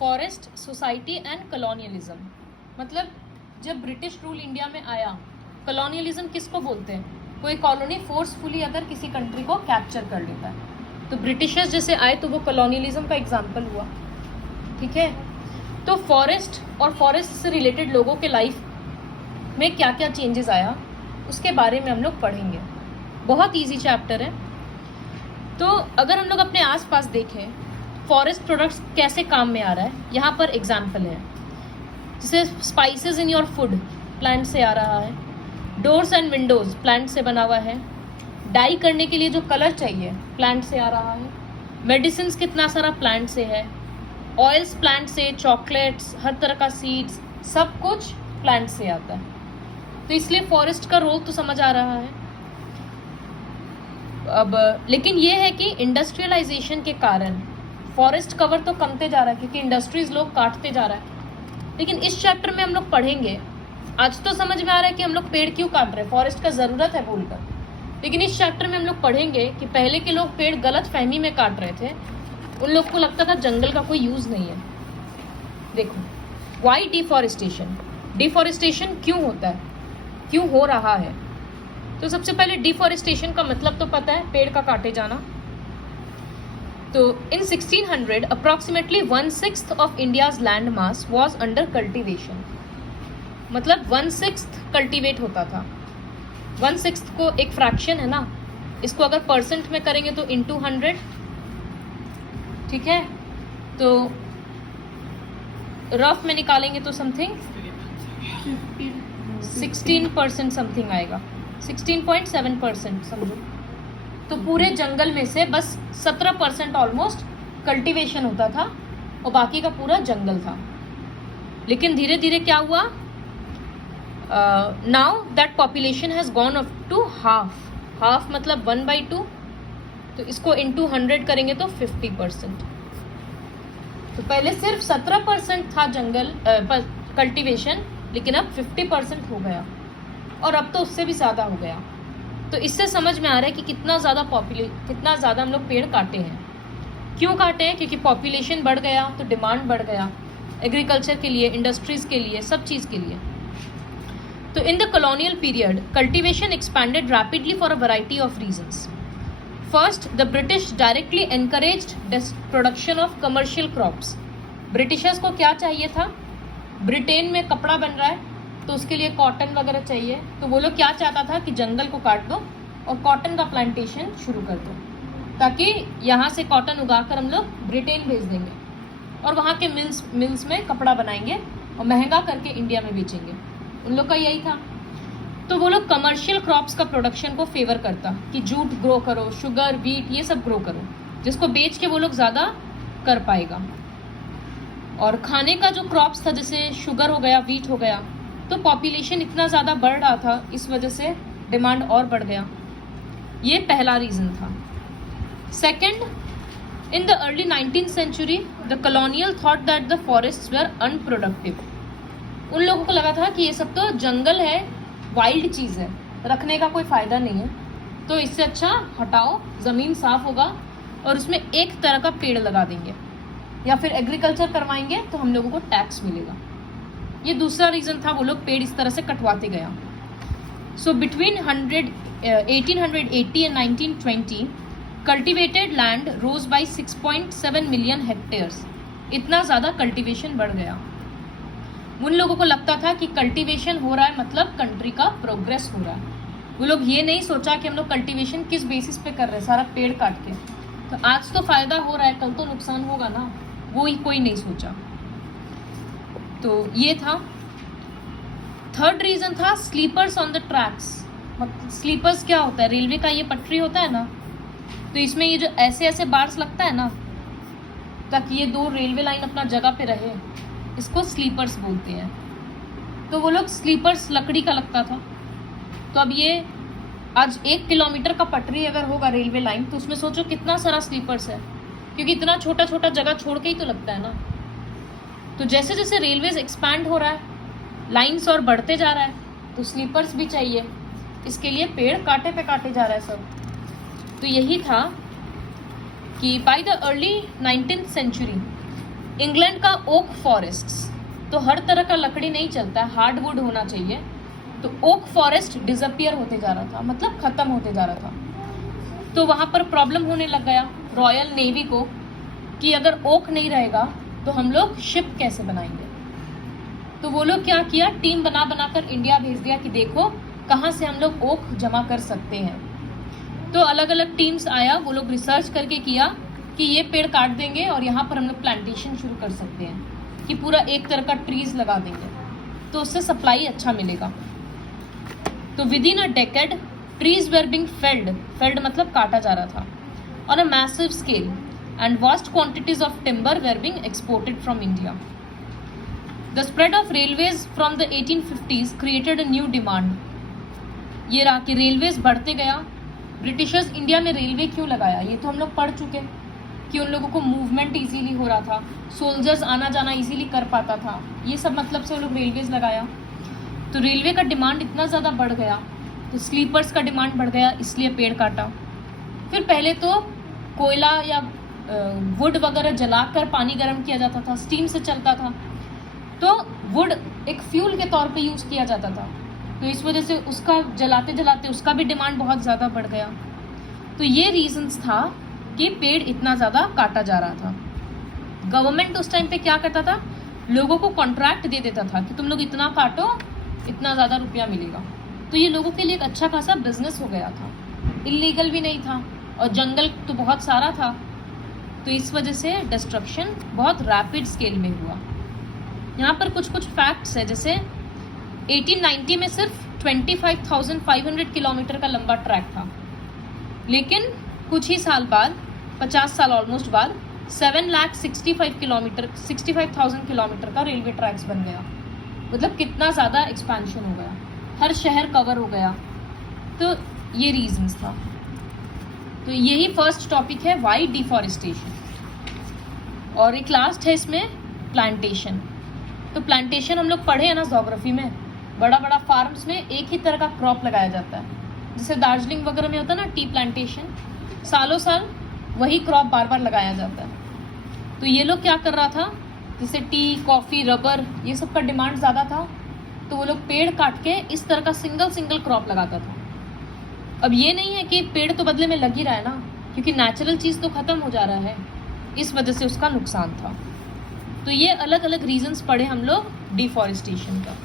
Forest society and colonialism. मतलब जब British rule India में आया, कॉलोनियलिज्म किसको बोलते हैं? कोई कॉलोनी फोर्सफुली अगर किसी कंट्री को कैप्चर कर लेता है, तो ब्रिटिशर्स जैसे आए तो वो कॉलोनियलिज्म का एग्जाम्पल हुआ। ठीक है, तो फॉरेस्ट और फॉरेस्ट से रिलेटेड लोगों के लाइफ में क्या क्या चेंजेस आया उसके बारे में हम लोग पढ़ेंगे। बहुत इजी चैप्टर है। तो अगर हम लोग अपने आसपास देखें फॉरेस्ट प्रोडक्ट्स कैसे काम में आ रहा है, यहाँ पर एग्जाम्पल है। जैसे spices in your food plant से आ रहा है, डोर्स एंड विंडोज प्लांट से बना हुआ है, डाई करने के लिए जो कलर चाहिए प्लांट से आ रहा है, मेडिसिन कितना सारा प्लांट से है, ऑयल्स प्लांट से, चॉकलेट्स, हर तरह का सीड्स, सब कुछ प्लांट से आता है। तो इसलिए फॉरेस्ट का रोल तो समझ आ रहा है। अब लेकिन ये है कि इंडस्ट्रियलाइजेशन के कारण फॉरेस्ट कवर तो कमते जा रहा है, क्योंकि इंडस्ट्रीज लोग काटते जा रहा है। लेकिन इस चैप्टर में हम लोग पढ़ेंगे, आज तो समझ में आ रहा है कि हम लोग पेड़ क्यों काट रहे हैं, फॉरेस्ट का ज़रूरत है बोलकर। लेकिन इस चैप्टर में हम लोग पढ़ेंगे कि पहले के लोग पेड़ गलत फहमी में काट रहे थे। उन लोग को लगता था जंगल का कोई यूज़ नहीं है। देखो, वाई डिफॉरेस्टेशन, डिफॉरेस्टेशन क्यों होता है, क्यों हो रहा है? तो सबसे पहले डिफॉरेस्टेशन का मतलब तो पता है, पेड़ का काटे जाना। तो इन 1600 approximately 1/6 of India's land mass was under cultivation. मतलब 1/6 कल्टिवेट होता था। 1/6 को एक फ्रैक्शन है ना, इसको अगर परसेंट में करेंगे तो इंटू 100। ठीक है, तो रफ में निकालेंगे तो समथिंग 16% समथिंग आएगा, 16.7% समझो। तो पूरे जंगल में से बस 17% ऑलमोस्ट कल्टीवेशन होता था और बाकी का पूरा जंगल था। लेकिन धीरे धीरे क्या हुआ, now that population has gone up to half मतलब 1/2। तो इसको इंटू 100 करेंगे तो 50%। तो पहले सिर्फ 17% था जंगल कल्टीवेशन, लेकिन अब 50% हो गया, और अब तो उससे भी ज़्यादा हो गया। तो इससे समझ में आ रहा है कि कितना ज़्यादा हम लोग पेड़ काटे हैं। क्यों काटे हैं? क्योंकि पॉपुलेशन बढ़ गया तो डिमांड बढ़ गया, एग्रीकल्चर के लिए, इंडस्ट्रीज़ के लिए, सब चीज़ के लिए। तो in the colonial period cultivation expanded rapidly for a variety of reasons. First, the British directly encouraged production of commercial crops. Britishers को क्या चाहिए था? ब्रिटेन में कपड़ा बन रहा है तो उसके लिए कॉटन वगैरह चाहिए, तो वो लोग क्या चाहता था कि जंगल को काट दो और कॉटन का प्लांटेशन शुरू कर दो, ताकि यहाँ से कॉटन उगाकर हम लोग ब्रिटेन भेज देंगे और वहाँ के मिल्स में कपड़ा बनाएंगे और महंगा करके इंडिया में बेचेंगे। उन लोग का यही था। तो वो लोग कमर्शियल क्रॉप्स का प्रोडक्शन को फेवर करता कि जूट ग्रो करो, शुगर, वीट, ये सब ग्रो करो, जिसको बेच के वो लोग ज़्यादा कर पाएगा। और खाने का जो क्रॉप्स था, जैसे शुगर हो गया, वीट हो गया, तो पॉपुलेशन इतना ज़्यादा बढ़ रहा था, इस वजह से डिमांड और बढ़ गया। ये पहला रीज़न था। Second, in the early 19th century the colonial thought that the forests were unproductive. उन लोगों को लगा था कि ये सब तो जंगल है, वाइल्ड चीज़ है, रखने का कोई फ़ायदा नहीं है, तो इससे अच्छा हटाओ, ज़मीन साफ होगा और उसमें एक तरह का पेड़ लगा देंगे या फिर एग्रीकल्चर करवाएंगे तो हम लोगों को टैक्स मिलेगा। ये दूसरा रीज़न था, वो लोग पेड़ इस तरह से कटवाते गया। So between 1880 and 1920 cultivated land rose by 6.7 million hectares. इतना ज़्यादा कल्टिवेशन बढ़ गया। उन लोगों को लगता था कि कल्टिवेशन हो रहा है मतलब कंट्री का प्रोग्रेस हो रहा है। वो लोग ये नहीं सोचा कि हम लोग कल्टिवेशन किस बेसिस पे कर रहे हैं, सारा पेड़ काट के। तो आज तो फ़ायदा हो रहा है, कल तो नुकसान होगा ना, वो ही कोई नहीं सोचा। तो ये था। थर्ड रीज़न था sleepers on the tracks. Sleepers क्या होता है? रेलवे का ये पटरी होता है ना, तो इसमें ये जो ऐसे ऐसे बार्स लगता है ना, ताकि ये दो रेलवे लाइन अपना जगह पे रहे, इसको स्लीपर्स बोलते हैं। तो वो लोग स्लीपर्स लकड़ी का लगता था। तो अब ये आज 1 किलोमीटर का पटरी अगर होगा रेलवे लाइन, तो उसमें सोचो कितना सारा स्लीपर्स है, क्योंकि इतना छोटा छोटा जगह छोड़ के ही तो लगता है ना। तो जैसे जैसे रेलवेज एक्सपैंड हो रहा है, लाइन्स और बढ़ते जा रहा है, तो स्लीपर्स भी चाहिए। इसके लिए पेड़ काटे पे काटे जा रहा है सब। तो यही था कि by the early 19th century England का ओक फॉरेस्ट्स, तो हर तरह का लकड़ी नहीं चलता है, हार्डवुड होना चाहिए। तो ओक फॉरेस्ट डिसअपियर होते जा रहा था, मतलब खत्म होते जा रहा था। तो वहां पर प्रॉब्लम होने लग गया रॉयल नेवी को कि अगर ओक नहीं रहेगा तो हम लोग शिप कैसे बनाएंगे। तो वो लोग क्या किया, टीम बना बनाकर इंडिया भेज दिया कि देखो कहाँ से हम लोग ओक जमा कर सकते हैं। तो अलग अलग टीम्स आया, वो लोग रिसर्च करके किया कि ये पेड़ काट देंगे और यहाँ पर हम लोग प्लांटेशन शुरू कर सकते हैं कि पूरा एक तरह का ट्रीज लगा देंगे, तो उससे सप्लाई अच्छा मिलेगा। तो within a decade trees were being felled मतलब काटा जा रहा था on a massive scale and vast quantities of timber were being exported from India. The spread of railways from the 1850s created a new demand. ये रहा कि railways बढ़ते गया। ब्रिटिशर्स इंडिया में रेलवे क्यों लगाया, ये तो हम लोग पढ़ चुके कि उन लोगों को मूवमेंट इजीली हो रहा था, सोल्जर्स आना जाना इजीली कर पाता था, ये सब मतलब से वो लोग रेलवेज लगाया। तो रेलवे का डिमांड इतना ज़्यादा बढ़ गया तो स्लीपर्स का डिमांड बढ़ गया, इसलिए पेड़ काटा। फिर पहले तो कोयला या वुड वगैरह जलाकर पानी गर्म किया जाता था, स्टीम से चलता था, तो वुड एक फ्यूल के तौर पे यूज़ किया जाता था। तो इस वजह से उसका जलाते जलाते उसका भी डिमांड बहुत ज़्यादा बढ़ गया। तो ये रीजंस था कि पेड़ इतना ज़्यादा काटा जा रहा था। गवर्नमेंट उस टाइम पे क्या करता था, लोगों को कॉन्ट्रैक्ट दे देता था कि तुम लोग इतना काटो, इतना ज़्यादा रुपया मिलेगा। तो ये लोगों के लिए एक अच्छा खासा बिजनेस हो गया था, इलीगल भी नहीं था और जंगल तो बहुत सारा था। तो इस वजह से डिस्ट्रक्शन बहुत रैपिड स्केल में हुआ। यहाँ पर कुछ कुछ फैक्ट्स है, जैसे 1890 में सिर्फ 25,500 किलोमीटर का लंबा ट्रैक था, लेकिन कुछ ही साल बाद, 50 साल ऑलमोस्ट बाद, 65,000 किलोमीटर का रेलवे ट्रैक्स बन गया। मतलब कितना ज़्यादा एक्सपेंशन हो गया, हर शहर कवर हो गया। तो ये रीजंस था। तो यही फर्स्ट टॉपिक है, वाई डिफॉरेस्टेशन। और एक लास्ट है इसमें, प्लांटेशन। तो प्लांटेशन हम लोग पढ़े हैं ना ज्योग्राफी में, बड़ा बड़ा फार्म्स में एक ही तरह का क्रॉप लगाया जाता है। जैसे दार्जिलिंग वगैरह में होता है ना टी प्लांटेशन, सालों साल वही क्रॉप बार बार लगाया जाता है। तो ये लोग क्या कर रहा था, जैसे टी, कॉफ़ी, रबर, ये सब का डिमांड ज़्यादा था, तो वो लोग पेड़ काट के इस तरह का सिंगल क्रॉप लगाता था। अब ये नहीं है कि पेड़ तो बदले में लग ही रहा है ना, क्योंकि नेचुरल चीज़ तो ख़त्म हो जा रहा है, इस वजह से उसका नुकसान था। तो ये अलग अलग रीजंस पढ़े हम लोग डिफॉरेस्टेशन का।